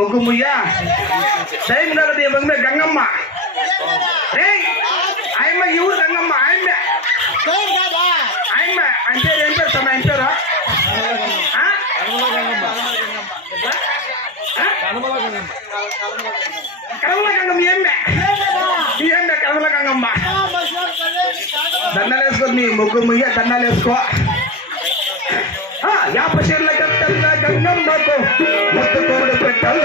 ముగ్గుముయ్యా time కదా మగమే గంగమ్మ ఆయమ్మ ఈ ఊరు గంగమ్మ ఆయమ్మ ఆయమ్మ అంటే ఏం పేరు ఆయన పేరు కడవల గంగమ్మ ఏమ్మే ఏమ్మే కడవల గంగమ్మ దండాలు వేసుకో నీ ముగ్గుముయ్య దండాలు వేసుకో యాప చెర్ల కట్టల్ల గంగమ్మకు ముత్తు తోడు పెట్టల్ల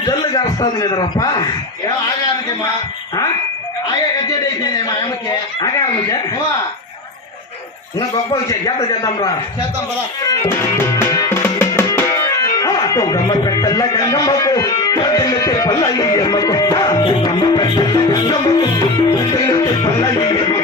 జల్లు కాస్తుంది కదరప్ప ఇంకా గొప్ప చేత చేద్దాం రా చేద్దాం కదా గమ్మ పెట్టల్ల గంగమ్మకు పల్లయ్యమ్మకు గమ్మ పెట్టల్ల గంగమ్మకు పల్లయ్యమ్మకు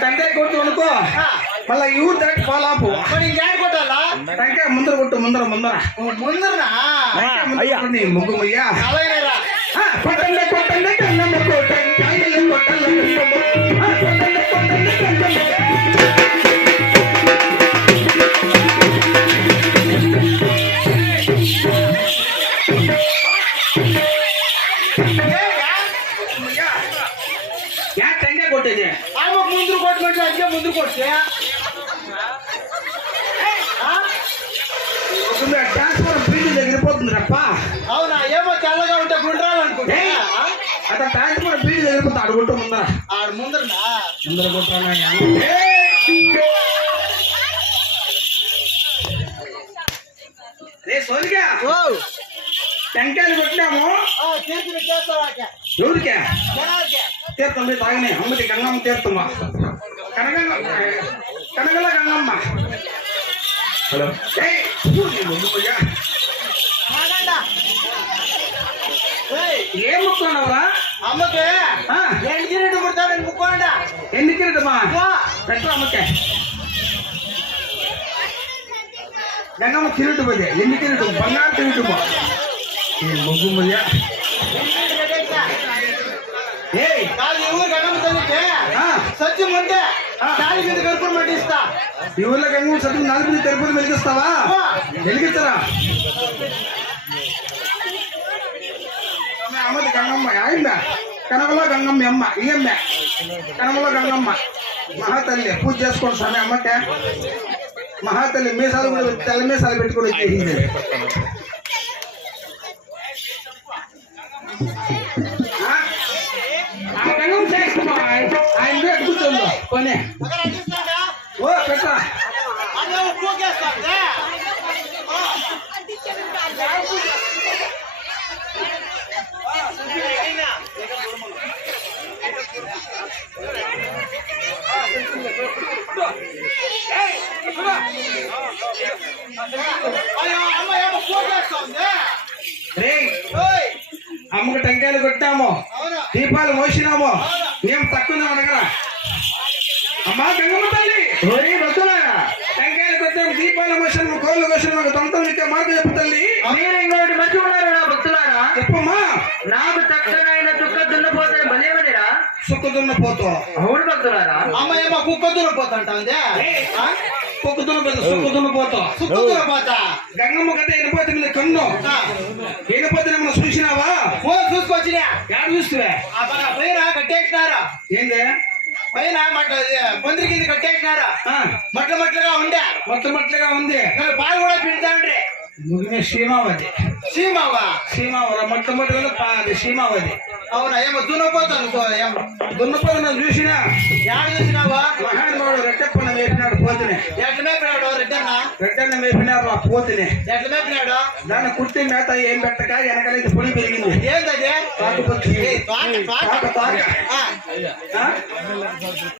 టెంకాయ కొట్టు అనుకో మళ్ళీ ఈ ఊరు దాటి పాలాపు టెంకాయ ముందర కొట్టు ముందర ముగ్గుమయ్యా కొట్టండి కొట్టండి కన్నమ్మకు టెంకాయలు కొట్టండి కొట్టండి కొట్టండి టెంకాయ కొట్టేది ముందు కొట్టుకుంటే అదే ముందు కొట్టే ట్రాన్స్ఫార్మర్ ఫీల్డ్ దగ్గరిపోతుంది రప్ప అవునా ఏమో చల్లగా ఉంటే గుండ్రాలు అనుకుంటే అక్కడ ట్రాన్స్ఫార్మర్ ఫీల్డ్ దగ్గరిపోతే ఆడు కొట్టు ముందర ఆడు ముందర కొట్టాను రే సోనిగా టెంకాయలు కొట్టినాము ఎవరికే తీర్థం తాగనే అమ్మది గంగమ్మ తీర్థమ్మా కనగల గంగమ్మ హలో ఏం ముక్కున్నావురా? అమ్మకే ఎన్ని కిరీటం ముడతాడని ముక్కోండా. ఎన్ని కిరీటమా? పెట్టు అమ్మకే. గంగమ్మ కిరీటం పోతే ఎన్ని కిరీటం? బంగారు కిరీటము. ముగ్గు ముయ్యా కాదు ఈ ఊరు గంగమ్మ తల్లికి సత్యం ఉంటే దాని మీద కర్పూరం పట్టిస్తా. ఈ ఊర్లో గంగమ్మ సత్యం నాలుగు మీద కర్పూరం వెలిగిస్తావా? వెలిగించరా? అమ్మది గంగమ్మ ఆయన కనకలో గంగమ్మ అమ్మ ఈయమ్మ కనకలో గంగమ్మ మహాతల్లి పూజ చేసుకోండి స్వామి. అమ్మకే మహాతల్లి మీసాలు కూడా తెల్ల మీసాలు పెట్టుకుని వచ్చేసింది. ఆయన కూర్చోండి కొనే. ఓ పెట్టా అమ్మకు టెంకాయలు కొట్టాము, దీపాలు మోసినాము. మేము తక్కువ అడగరా? అమ్మా గంగమ్మ తల్లి టెంకాయలు కొట్టాము, దీపాలు మోసినాము, కోళ్ళు కోసినాము, తొంతం ఇచ్చే మార్గం చెప్పు తల్లి. మీరు ఇంకోటి మంచి ఉన్నారు నా భక్తులారా. చెప్పమ్మా. నాకు చక్కగా ఆయన చుక్క దున్నపోతే భలేమనిరా. సుక్క దున్నపోతా. అవును భక్తులారా. అమ్మ ఏమో కుక్క దున్నపోతా. కుక్క దున్నపోతా, సుక్క దున్నపోతా, సుక్క దున్నపోతా. గంగమ్మ కథ ఎనిపోతే మీద కన్ను ఎనిపోతే మనం చూసినావా? చూసుకొచ్చినా యాడ్ చూస్తువే పైన కట్టేసినారా? ఏంది పైన పొందిరి కింద కట్టేసినారా? మట్ల మట్లుగా ఉండే మట్లుగా ఉంది. పాలు కూడా పిండుతాండ్రి. ముగిన సీమావది. సీమావరా మొట్టమొదటి సీమావది. అవునా? ఏమో దున్నపోతాను. దున్నపోతు నన్ను చూసినా యాడ్ చూసినావా? మహానుభావుడు రెట్టప్పన్న మేపినాడు పోతునే. ఎట్ల మేపినాడు? రెడ్డన్న మేపినాడు ఆ పోతునే. ఎట్ల మేపినాడు? దాన్ని కుర్తి మేత ఏం పెట్టక వెనకలేదు పొడి పెరిగింది. ఏంటది?